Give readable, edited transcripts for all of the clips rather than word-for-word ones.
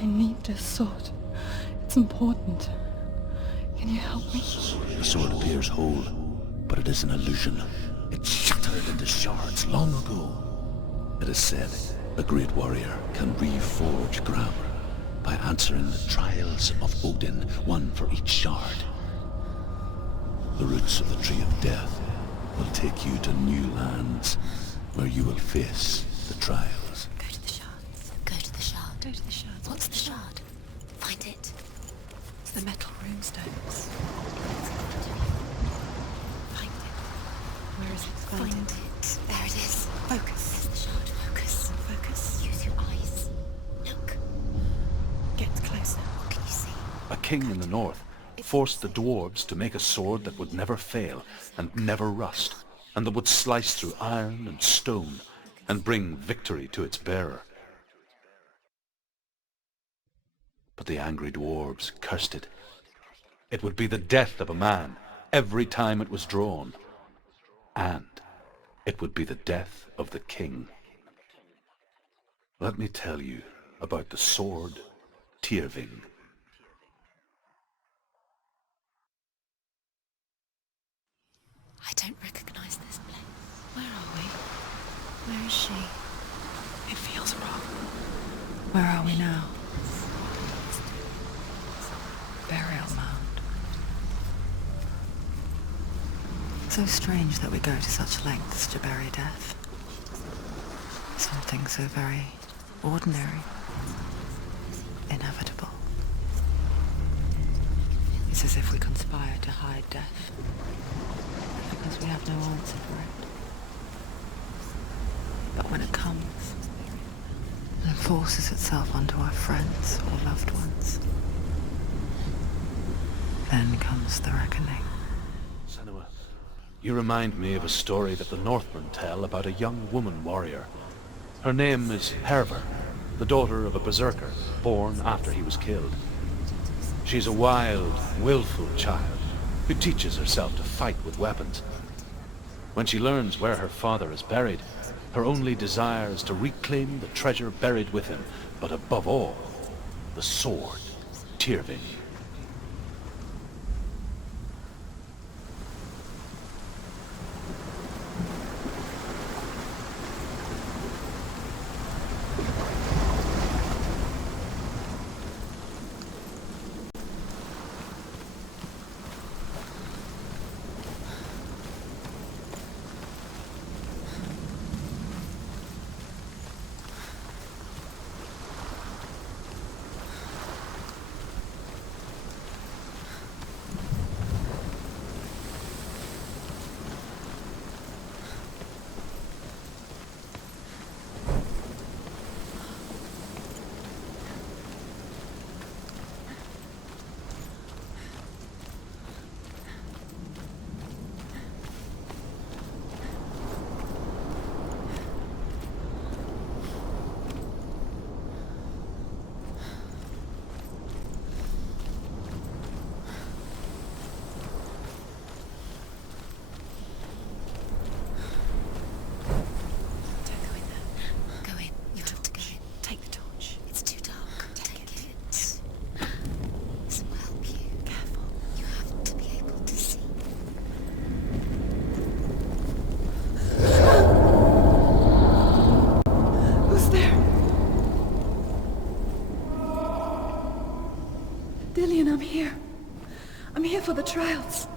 I need this sword. It's important. Can you help me? The sword appears whole, but it is an illusion. It shattered into shards long ago. It is said a great warrior can reforge grammar by answering the trials of Odin, one for each shard. The roots of the tree of death will take you to new lands where you will face the trials. Go to the shards. Go to the shard. Go to the shards. What's the shard? Find it. It's the metal runestones. Find it. Where is it? Find it. There it is. Focus. There's the shard. Focus. Focus. Use your eyes. Look. Get closer. What can you see? A king in the north forced the dwarves to make a sword that would never fail and never rust, and that would slice through iron and stone and bring victory to its bearer. But the angry dwarves cursed it. It would be the death of a man every time it was drawn, and it would be the death of the king. Let me tell you about the sword Tyrving. I don't recognize this place. Where are we? Where is she? It feels wrong. Where are we now? Burial mound. So strange that we go to such lengths to bury death. Something so very ordinary, inevitable. It's as if we conspire to hide death, because we have no answer for it. But when it comes and forces itself onto our friends or loved ones, then comes the reckoning. Senua, you remind me of a story that the Northmen tell about a young woman warrior. Her name is Hervor, the daughter of a berserker born after he was killed. She's a wild, willful child who teaches herself to fight with weapons. When she learns where her father is buried, her only desire is to reclaim the treasure buried with him, but above all, the sword, Tyrving. I'm here for the trials.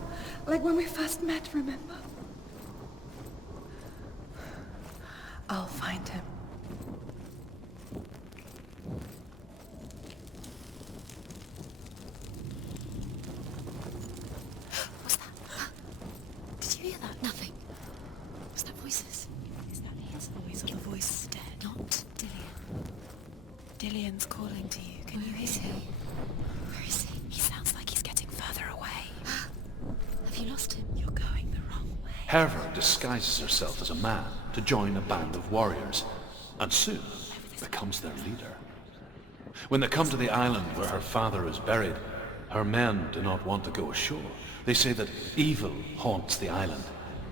Like when we first met, remember? I'll find him. What's that? Did you hear that? Nothing. Was that voices? Is that his voice or the voice dead? Not Dillian. Dillian's calling to you. Can you hear him? Where is he? He sounds like he's getting further away. Have you lost him? You're going the wrong way. Herver disguises herself as a man to join a band of warriors, and soon becomes their leader. When they come to the island where her father is buried, her men do not want to go ashore. They say that evil haunts the island,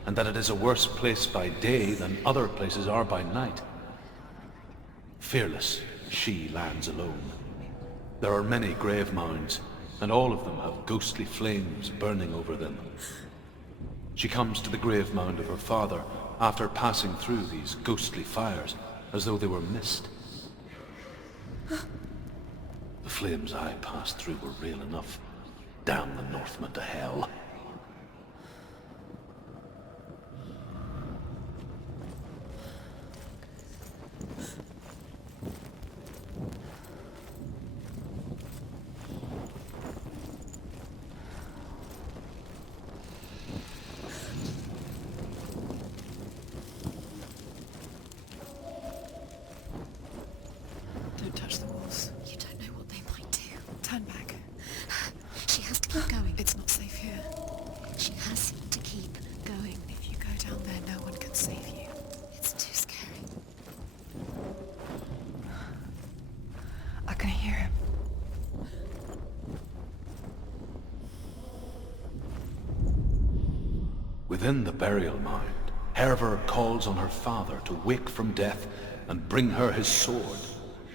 and that it is a worse place by day than other places are by night. Fearless, she lands alone. There are many grave mounds, and all of them have ghostly flames burning over them. She comes to the grave mound of her father after passing through these ghostly fires, as though they were mist. The flames I passed through were real enough. Damn the Northmen to hell. Don't touch the walls. You don't know what they might do. Turn back. She has to keep going. It's not safe here. She has to keep going. If you go down there, no one can save you. It's too scary. I can hear him. Within the burial mound, Herver calls on her father to wake from death and bring her his sword.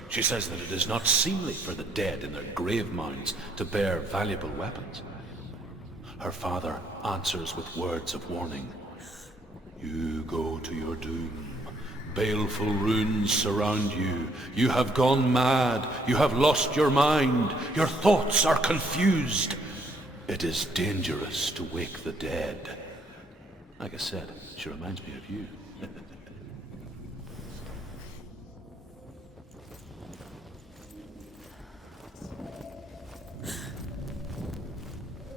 She says that it is not seemly for the dead in their grave mounds to bear valuable weapons. Her father answers with words of warning. You go to your doom. Baleful runes surround you. You have gone mad. You have lost your mind. Your thoughts are confused. It is dangerous to wake the dead. Like I said, she reminds me of you.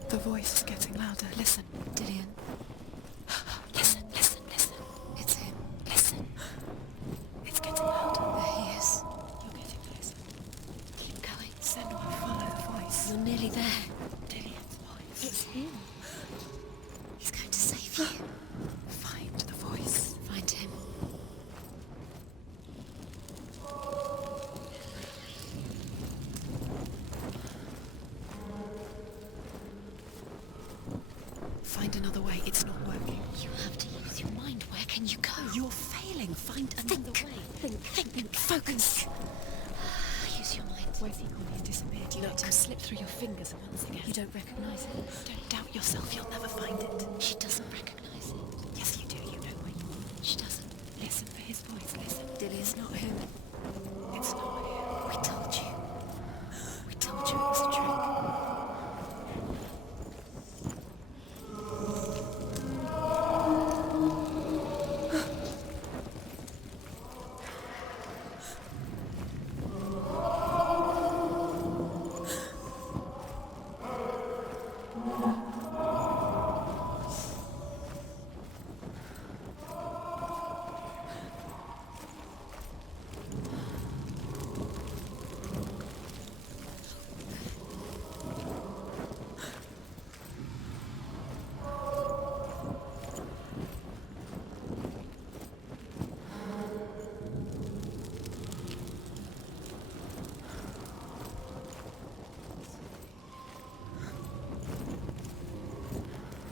The voice is getting louder. Listen. Dillian. Listen, listen, listen. It's him. Listen. It's getting louder. There he is. You're getting to listen. Keep going. Senua, follow the voice. You're nearly there. Dillian's voice. It's him. He's going to save you. Find the voice. Find him. Find another way. It's not working. You have to use your mind. Where can you go? You're failing. Find another way. Think. Focus. Use your mind. Where's he gone? He's disappeared. Look. Let him slip through your fingers once again. You don't recognize it. Don't doubt yourself. You'll never find it. She doesn't recognize it. Yes, you do. You know where you are. She doesn't. Listen for his voice. Listen. Dillian's not him. It's not him. We told you. We told you it was a trick.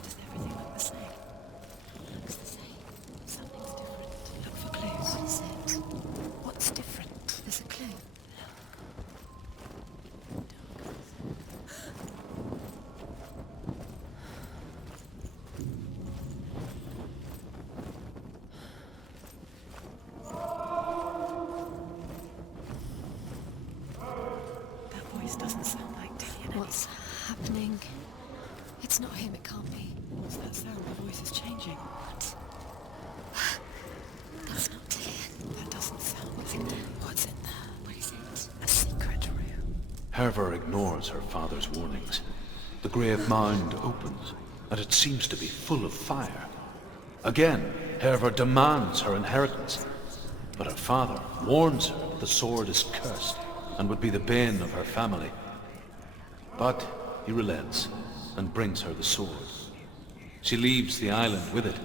Does everything look the same? Looks the same. Something's different. Look for clues. What is it? What's different? There's a clue. That voice doesn't sound like Dillian. What's happening? It's not him. It can't be. What's that sound? The voice is changing. What? That's not Dillian. Herver ignores her father's warnings. The grave mound opens, and it seems to be full of fire. Again, Herver demands her inheritance, but her father warns her that the sword is cursed and would be the bane of her family. But he relents and brings her the sword. She leaves the island with it,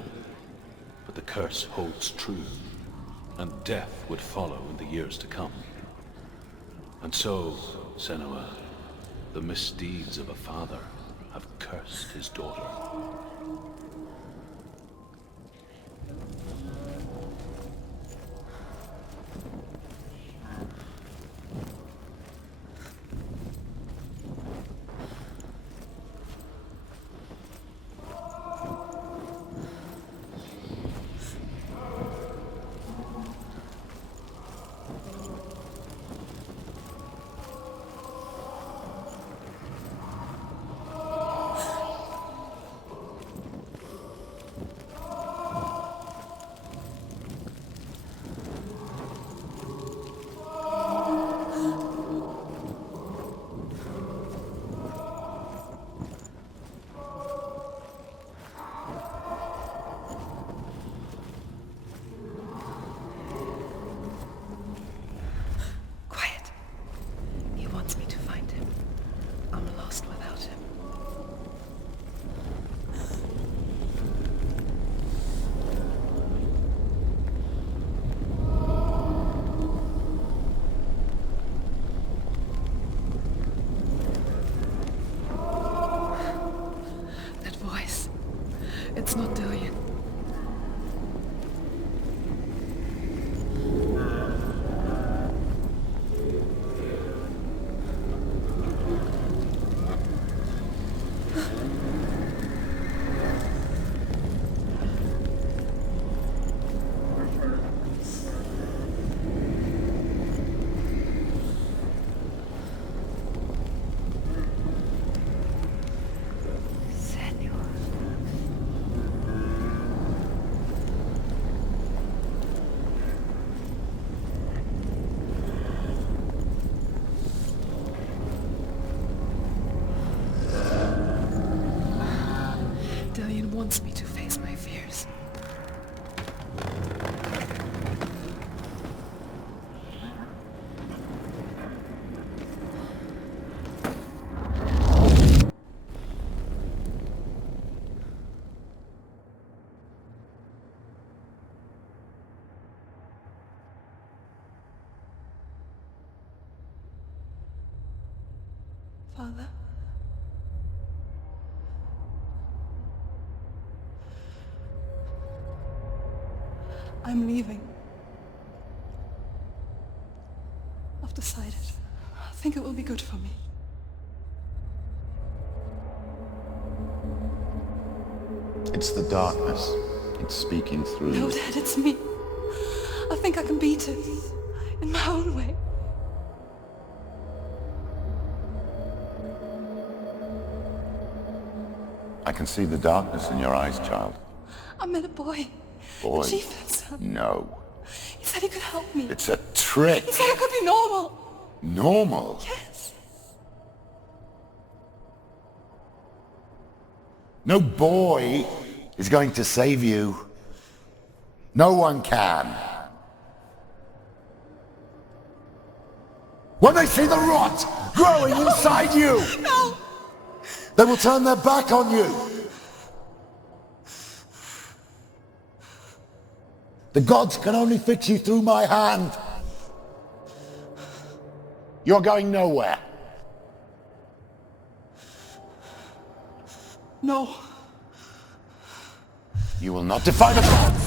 but the curse holds true, and death would follow in the years to come. And so, Senua, the misdeeds of a father have cursed his daughter. It's not Dillian. Wants me to face my fears. Father? I'm leaving. I've decided. I think it will be good for me. It's the darkness. It's speaking through No, you. Dad, it's me. I think I can beat it. In my own way. I can see the darkness in your eyes, child. I met a boy. Boy. The chieftain's son. No. He said he could help me. It's a trick. He said I could be normal. Normal? Yes. No boy is going to save you. No one can. When they see the rot growing inside you, No! they will turn their back on you. The gods can only fix you through my hand. You're going nowhere. No. You will not defy the gods.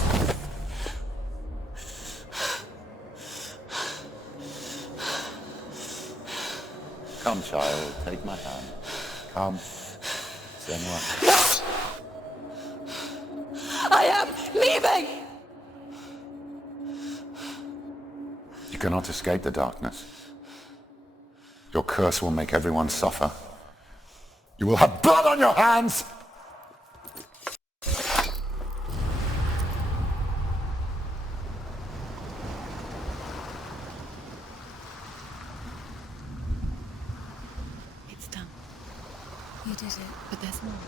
Come, child, take my hand. Come. Senua. I am leaving! You cannot escape the darkness. Your curse will make everyone suffer. You will have blood on your hands! it, but there's more.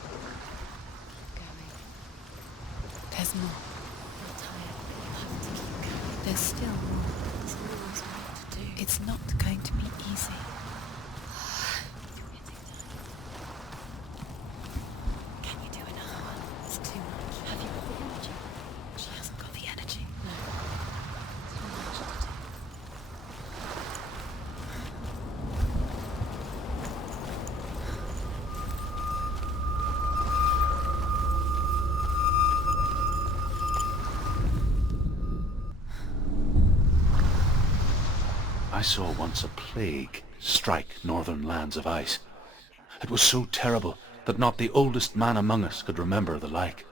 Keep going. There's more. You're tired, but you have to keep going. There's still more. There's always more to do. It's not going to be easy. You're getting tired. Can you do another one? It's too much. Have you got the energy? She hasn't got the energy. No. Too much to do. I saw once a plague strike northern lands of ice. It was so terrible that not the oldest man among us could remember the like.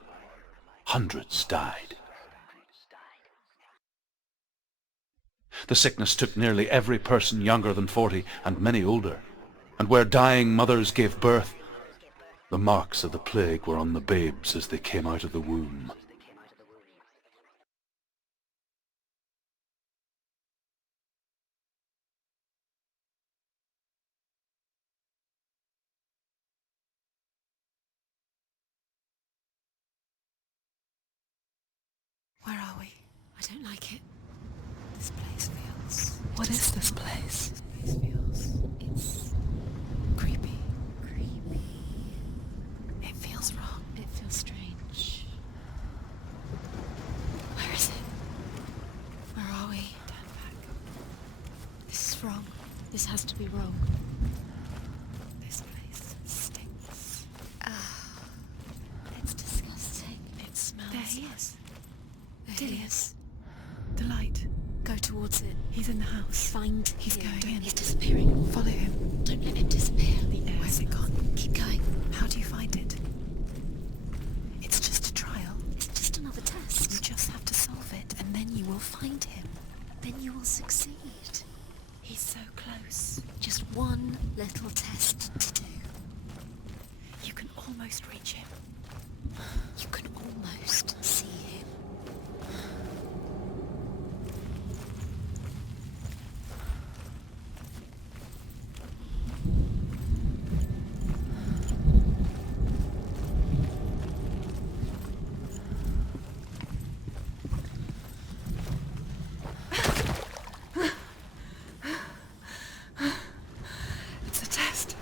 Hundreds died. The sickness took nearly every person younger than 40 and many older, and where dying mothers gave birth, the marks of the plague were on the babes as they came out of the womb. Where are we? I don't like it. This place feels... What is this place? This place feels... It's Creepy. creepy. It feels wrong. It feels strange. Where is it? Where are we? Turn back. This is wrong. This has to be wrong. This place stinks. It's disgusting. It smells. There he is. There he is. The light. Go towards it. He's in the house. Find He's him. going in. He's disappearing. Follow him. Don't let him disappear. Where's it gone? Keep going. How do you find it? It's just a trial. It's just another You test. just have to solve it, and then you will find him. Then you will succeed. He's so close. Just one little test to do. You can almost reach him. You can almost see him. It's a test.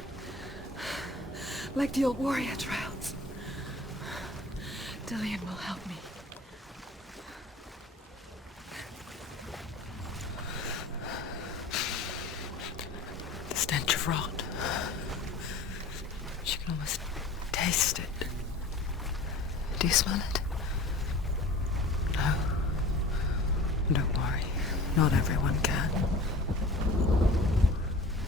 Like the old warrior trials. Dillian will help me. The stench of rot. She can almost taste it. Do you smell it? No. Don't worry. Not everyone can.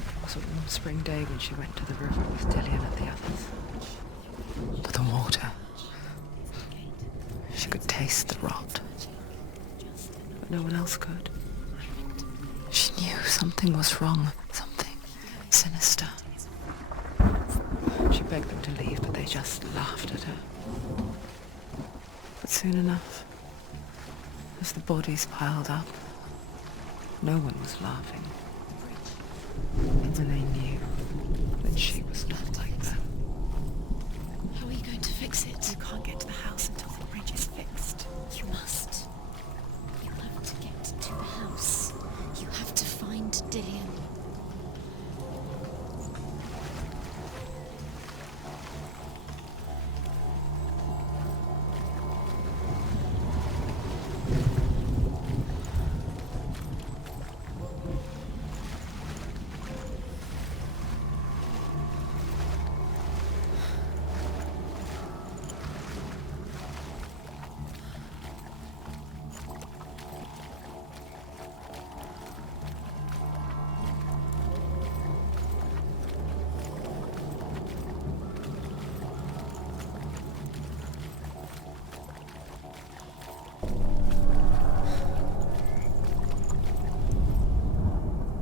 It was a warm spring day when she went to the river with Dillian and the others. But the water. She could taste the rot. But no one else could. She knew something was wrong. Something sinister. She begged them to leave, but they just laughed at her. But soon enough, as the bodies piled up, no one was laughing. And when they knew that she was not like them. How are you going to fix it? You can't get to the house until the bridge is fixed. You must. You have to get to the house. You have to find Dillian.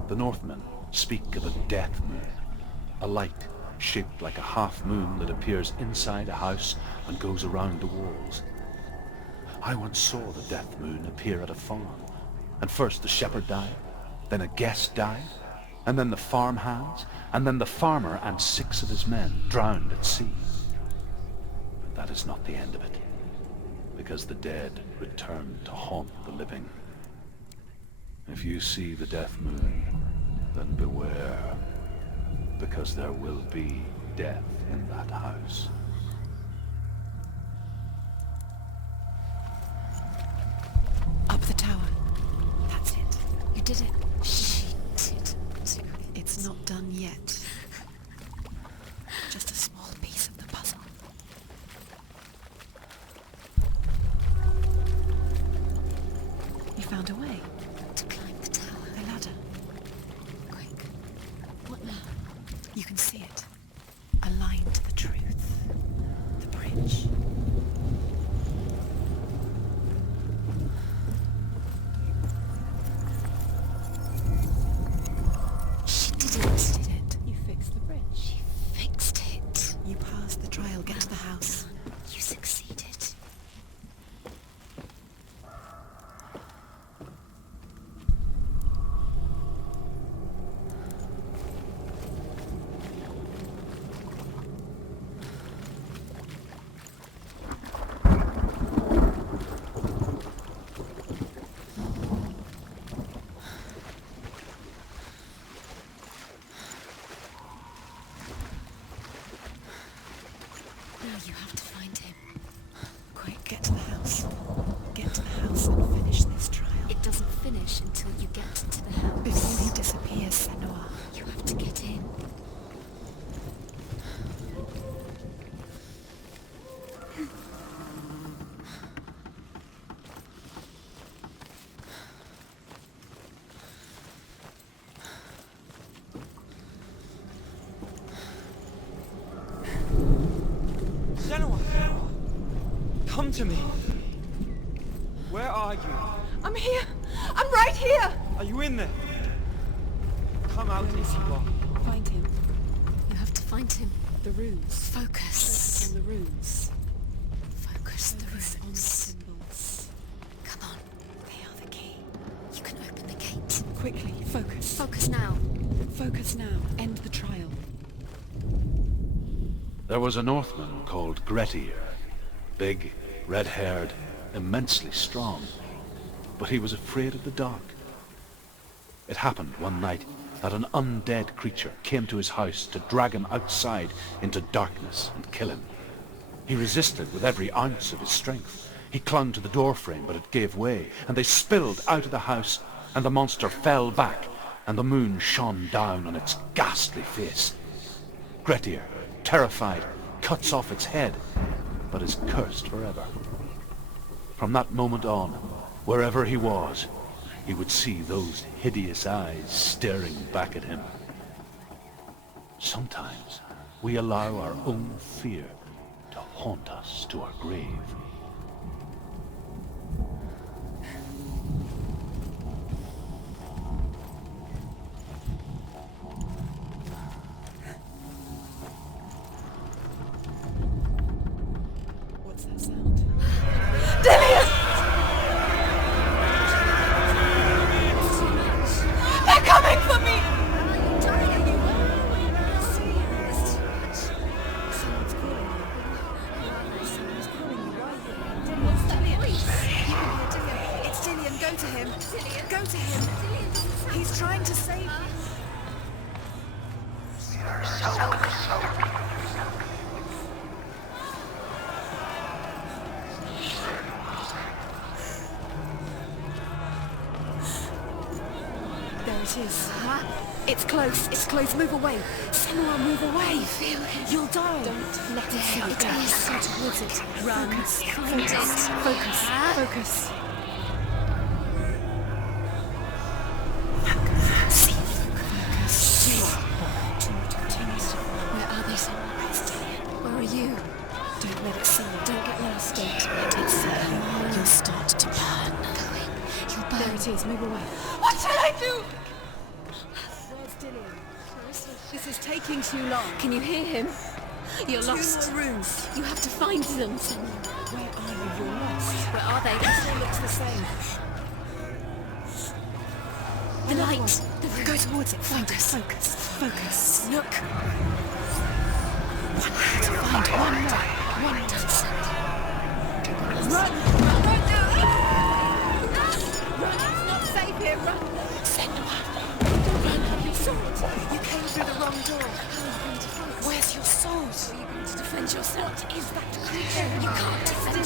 The Northmen speak of a death moon, a light shaped like a half moon that appears inside a house and goes around the walls. I once saw the death moon appear at a farm, and first the shepherd died, then a guest died, and then the farm hands, and then the farmer and 6 of his men drowned at sea. But that is not the end of it, because the dead return to haunt the living. If you see the death moon, then beware, because there will be death in that house. Up the tower. That's it. You did it. She did. It's not done yet. Just a small piece of the puzzle. You found a way. To climb the tower. The ladder. Quick. What now? You can see it. Aligned to the truth. The bridge. She did it. Did it. You fixed the bridge. She fixed it. You passed the trial. Get to the house. You succeeded. Now you have to find him. Quick, get to the house. Get to the house and finish this trial. It doesn't finish until you get to the house. Before he disappears, Senua. You have to get in. Senua! Come to me! Where are you? I'm here! I'm right here! Are you in there? Come out if you are. Find him. You have to find him. The runes. Focus. On the runes. Focus the Focus on the runes. symbols. Come on. They are the key. You can open the gate. Quickly, focus. Focus now. Focus now. End the trial. There was a Northman called Grettir. Big, red-haired, immensely strong. But he was afraid of the dark. It happened one night that an undead creature came to his house to drag him outside into darkness and kill him. He resisted with every ounce of his strength. He clung to the doorframe, but it gave way, and they spilled out of the house, and the monster fell back, and the moon shone down on its ghastly face. Grettir, terrified, cuts off its head, but is cursed forever. From that moment on, wherever he was, he would see those hideous eyes staring back at him. Sometimes we allow our own fear to haunt us to our grave. What's that sound? Dillian! They're coming for me! Someone's calling you. Someone's calling you right here. What's that voice? Dillian, it's Dillian. Go to him. Go to him. He's trying to save you. There it is. It's close. It's close. Move away. Senua, move away. Feel him. You'll die. Don't let it see you. It is. Go towards it. Run. Focus. Find it. Focus. Focus. See. Focus. Where are they? Where are you? Don't let it see you. Don't get lost. Don't let it see you. You'll start to burn. Going. You'll burn. There it is. Move away. What shall I do? Where's Dillian? This is taking too long. Can you hear him? You're Two lost. more rooms. You have to find them. Where are you? You're lost. Where are they? It still looks the same. The light. The room. Go towards it. Focus. Focus. Focus. Look. One more. One more. Run! It's not safe here. Run! Senua. Run! Your sword. You came through the wrong door. How are you going to fight? Where's your sword? Are you going to defend yourself? What is that creature? You can't defend